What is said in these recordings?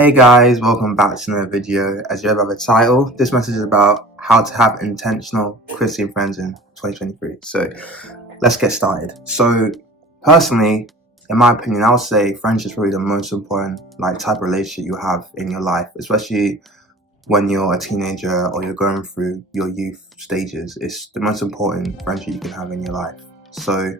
Hey guys, welcome back to another video. As you have the title, this message is about how to have intentional Christian friends in 2023. So let's get started. So personally, in my opinion, I would say friendship is probably the most important type of relationship you have in your life, especially when you're a teenager or you're going through your youth stages. It's the most important friendship you can have in your life. So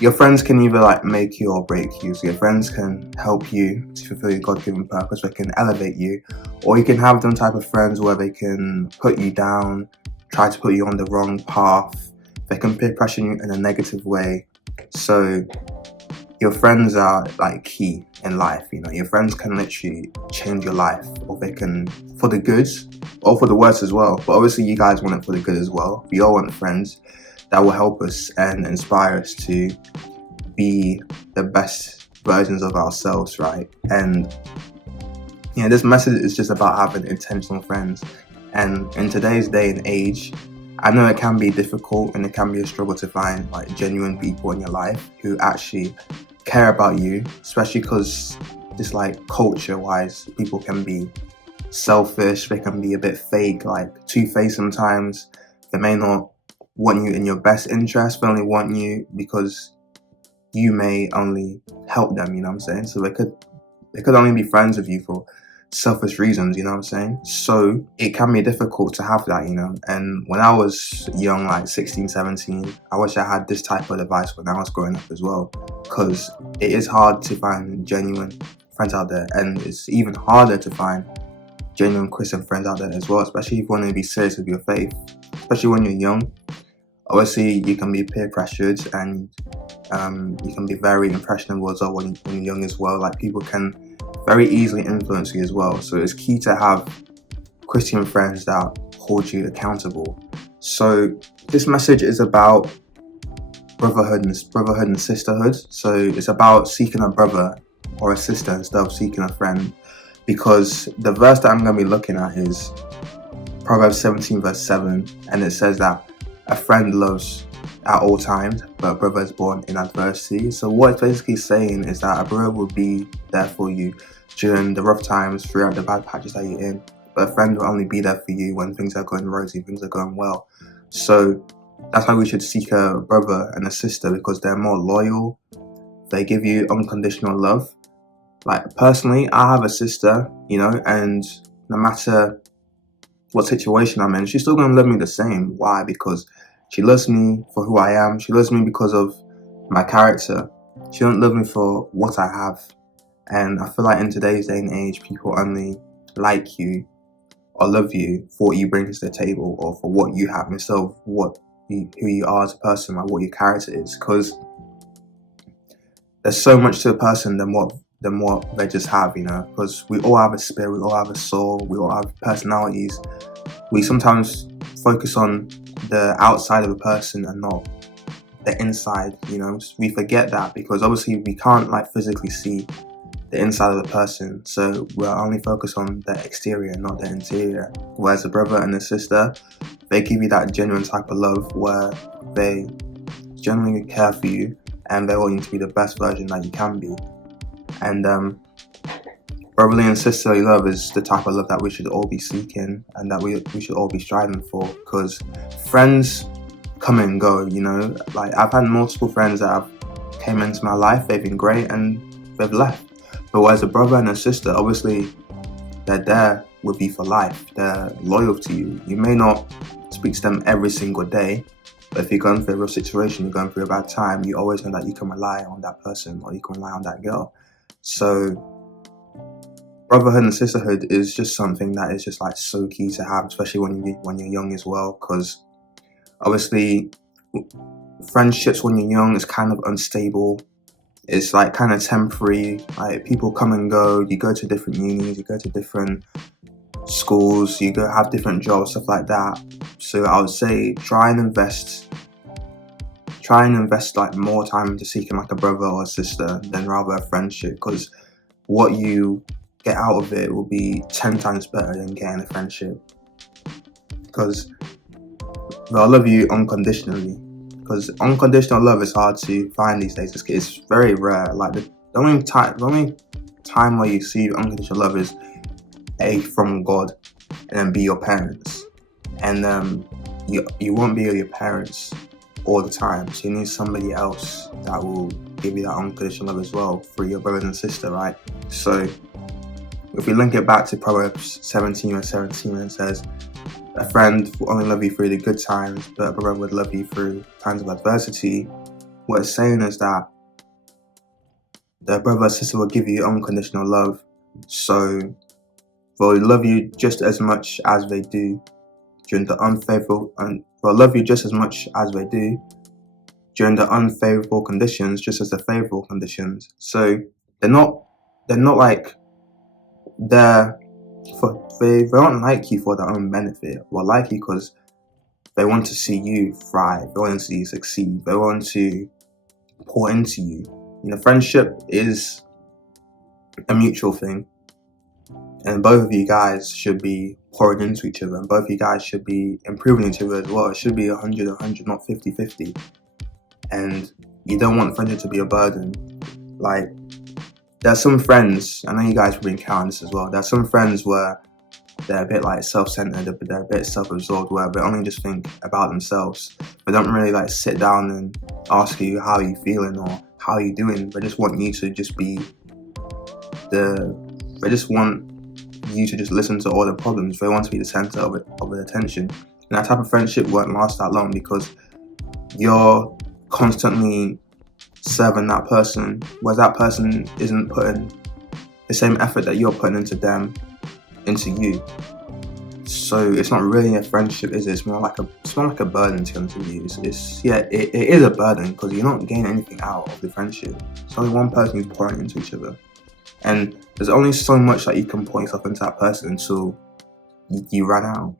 your friends can either make you or break you. So your friends can help you to fulfill your God-given purpose, they can elevate you, or you can have them type of friends where they can put you down, try to put you on the wrong path, they can peer pressure you in a negative way. So your friends are key in life. Your friends can literally change your life, or they can, for the good or for the worse as well. But obviously you guys want it for the good as well. We all want friends that will help us and inspire us to be the best versions of ourselves, right? And this message is just about having intentional friends. And in today's day and age, I know it can be difficult and it can be a struggle to find genuine people in your life who actually care about you, especially because just culture wise, people can be selfish, they can be a bit fake, two-faced sometimes. They may not want you in your best interest, they only want you because you may only help them, you know what I'm saying? So they could only be friends with you for selfish reasons, you know what I'm saying? So it can be difficult to have that, and when I was young, 16, 17, I wish I had this type of advice when I was growing up as well, because it is hard to find genuine friends out there, and it's even harder to find genuine Christian friends out there as well, especially if you want to be serious with your faith, especially when you're young. Obviously, you can be peer pressured, and you can be very impressionable as well when you're young as well. People can very easily influence you as well. So it's key to have Christian friends that hold you accountable. So this message is about brotherhood and sisterhood. So it's about seeking a brother or a sister instead of seeking a friend, because the verse that I'm going to be looking at is Proverbs 17 verse 7, and it says that a friend loves at all times, but a brother is born in adversity. So what it's basically saying is that a brother will be there for you during the rough times, throughout the bad patches that you're in, but a friend will only be there for you when things are going rosy, things are going well. So that's why we should seek a brother and a sister, because they're more loyal, they give you unconditional love. Personally, I have a sister, and no matter what situation I'm in, she's still gonna love me the same. Why? Because she loves me for who I am. She loves me because of my character. She don't love me for what I have. And I feel in today's day and age, people only like you or love you for what you bring to the table, or for what you have, instead of who you are as a person, what your character is. Because there's so much to a person than what they just have, because we all have a spirit, we all have a soul, we all have personalities. We sometimes focus on the outside of a person and not the inside, we forget that, because obviously we can't physically see the inside of a person, so we're only focused on the exterior, not the interior. Whereas a brother and a sister, they give you that genuine type of love where they genuinely care for you and they want you to be the best version that you can be. And brotherly and sisterly love is the type of love that we should all be seeking, and that we should all be striving for, because friends come and go, I've had multiple friends that have came into my life, they've been great, and they've left. But whereas a brother and a sister, obviously they're there with you for life, they're loyal to you. You may not speak to them every single day, but if you're going through a rough situation, you're going through a bad time, you always know that you can rely on that person, or you can rely on that girl. So brotherhood and sisterhood is just something that is just so key to have, especially when you're young as well, because obviously friendships when you're young is kind of unstable. It's kind of temporary. People come and go. You go to different unis, you go to different schools, you go have different jobs, stuff like that. So I would say try and invest more time into seeking a brother or a sister than rather a friendship, because what you get out of it will be 10 times better than getting a friendship, because they'll love you unconditionally, because unconditional love is hard to find these days. It's very rare. The only time where you see unconditional love is A, from God, and then B, your parents. And you won't be with your parents all the time, so you need somebody else that will give you that unconditional love as well, through your brother and sister, right? So if we link it back to Proverbs 17 and 17, it says, a friend will only love you through the good times, but a brother would love you through times of adversity. What it's saying is that the brother or sister will give you unconditional love, so they'll love you just as much as they do during the unfavorable, and they'll love you just as much as they do during the unfavorable conditions, just as the favorable conditions. So they're not like they don't like you for their own benefit. They like you because they want to see you thrive. They want to see you succeed. They want to pour into you. You know, friendship is a mutual thing, and both of you guys should be pouring into each other, and both of you guys should be improving each other as well. It should be 100, not 50-50. And you don't want friendship to be a burden. Like, there's some friends, I know you guys will encounter this as well, there's some friends where they're a bit like self-centered, but they're a bit self-absorbed, where they only just think about themselves. They don't really like sit down and ask you how you feeling or how you doing. They just want you to just be they just want you to just listen to all the problems. They want to be the center of their attention. And that type of friendship won't last that long, because you're constantly serving that person, whereas that person isn't putting the same effort that you're putting into them, into you. So it's not really a friendship, is it? It's more like a burden, to be honest with you. It is a burden, because you're not getting anything out of the friendship. It's only one person who's pouring into each other, and there's only so much that you can pour yourself into that person until you run out.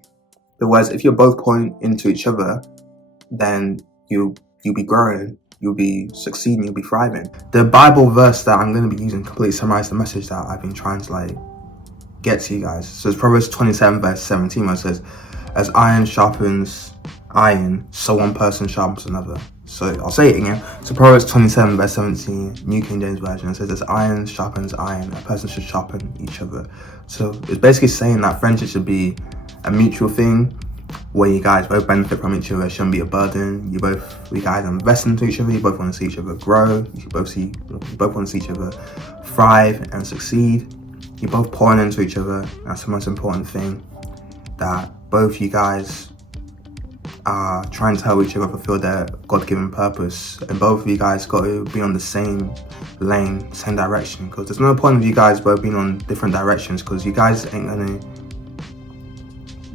Whereas if you're both pouring into each other, then you'll be growing, you'll be succeeding, you'll be thriving. The Bible verse that I'm going to be using completely summarizes the message that I've been trying to get to you guys. So it's Proverbs 27 verse 17, where it says, as iron sharpens iron, so one person sharpens another. So I'll say it again. So Proverbs 27 verse 17, New King James Version, it says, as iron sharpens iron, a person should sharpen each other. So it's basically saying that friendship should be a mutual thing, where you guys both benefit from each other. It shouldn't be a burden. You guys invest into each other. You both want to see each other grow. You both want to see each other thrive and succeed. You're both pouring into each other. That's the most important thing, that both you guys are trying to help each other fulfill their God-given purpose, and both of you guys got to be on the same lane, same direction, because there's no point of you guys both being on different directions, because you guys ain't gonna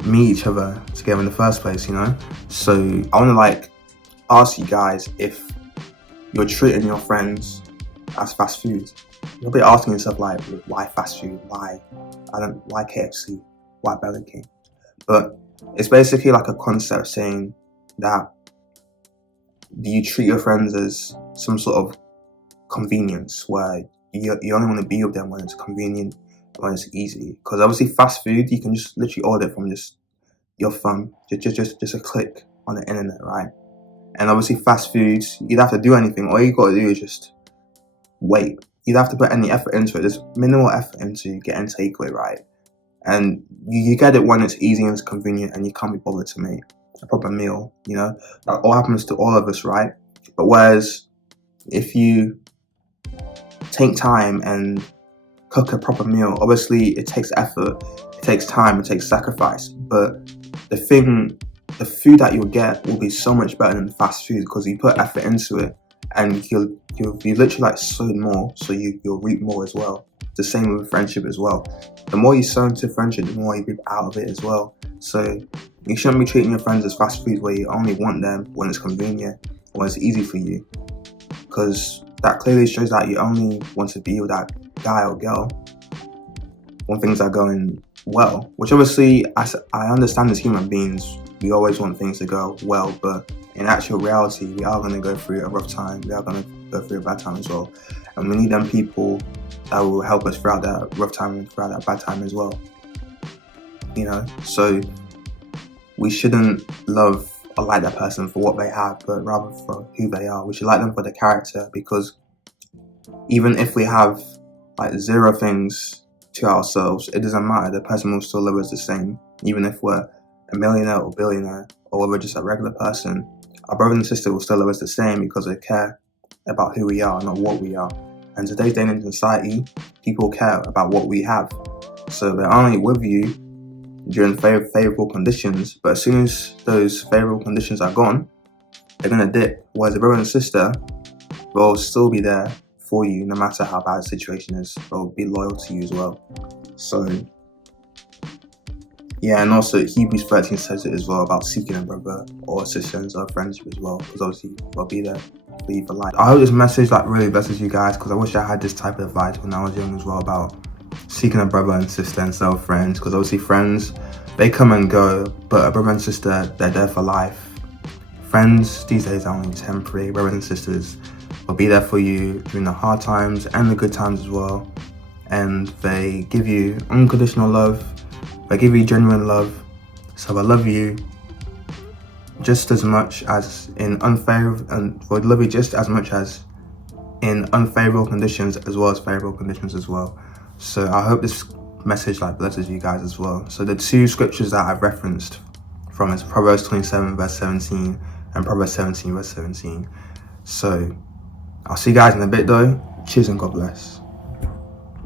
meet each other together in the first place, you know? So I want to ask you guys, if you're treating your friends as fast food, you'll be asking yourself why fast food? Why KFC? Why Burger King? But it's basically like a concept saying that, do you treat your friends as some sort of convenience, where you only want to be with them when it's convenient, when it's easy? Because obviously fast food, you can just literally order from just your phone, just a click on the internet, right? And obviously fast foods, you don't have to do anything. All you got to do is just wait. You don't have to put any effort into it. There's minimal effort into getting takeaway, right? And you get it when it's easy and it's convenient, and you can't be bothered to make a proper meal, you know? That all happens to all of us, right? But whereas if you take time and cook a proper meal, obviously it takes effort, it takes time, it takes sacrifice, but the food that you'll get will be so much better than fast food, because you put effort into it, and you'll literally sowed more, so you'll reap more as well. The same with friendship as well. The more you sow into friendship, the more you reap out of it as well. So you shouldn't be treating your friends as fast food, where you only want them when it's convenient, when it's easy for you, because that clearly shows that you only want to be with that guy or girl when things are going well. Which obviously, I understand as human beings, we always want things to go well, but in actual reality, we are going to go through a rough time. We are going to go through a bad time as well. And we need them people that will help us throughout that rough time and throughout that bad time as well. You know? So we shouldn't love or like that person for what they have, but rather for who they are. We should like them for their character, because even if we have like zero things to ourselves, it doesn't matter. The person will still love us the same, even if we're a millionaire or billionaire, or whether we're just a regular person. Our brother and sister will still love us the same because they care about who we are, not what we are. And today's day in society, people care about what we have. So they're only with you during favorable conditions, but as soon as those favorable conditions are gone, they're gonna dip. Whereas a brother and sister will still be there for you no matter how bad the situation is. They'll be loyal to you as well. So yeah, and also Hebrews 13 says it as well about seeking a brother or a sister and a friendship as well, because obviously they'll be there for you for life. I hope this message really blesses you guys, because I wish I had this type of advice when I was young as well, about seeking a brother and sister and friends, because obviously friends, they come and go, but a brother and sister, they're there for life. Friends these days are only temporary. Brothers and sisters will be there for you during the hard times and the good times as well. And they give you unconditional love. They give you genuine love. So I love you just as much as in unfavorable, and would love you just as much as in unfavorable conditions as well as favorable conditions as well. So I hope this message blesses you guys as well. So the two scriptures that I've referenced from is Proverbs 27 verse 17 and Proverbs 17 verse 17. So I'll see you guys in a bit though. Cheers and God bless.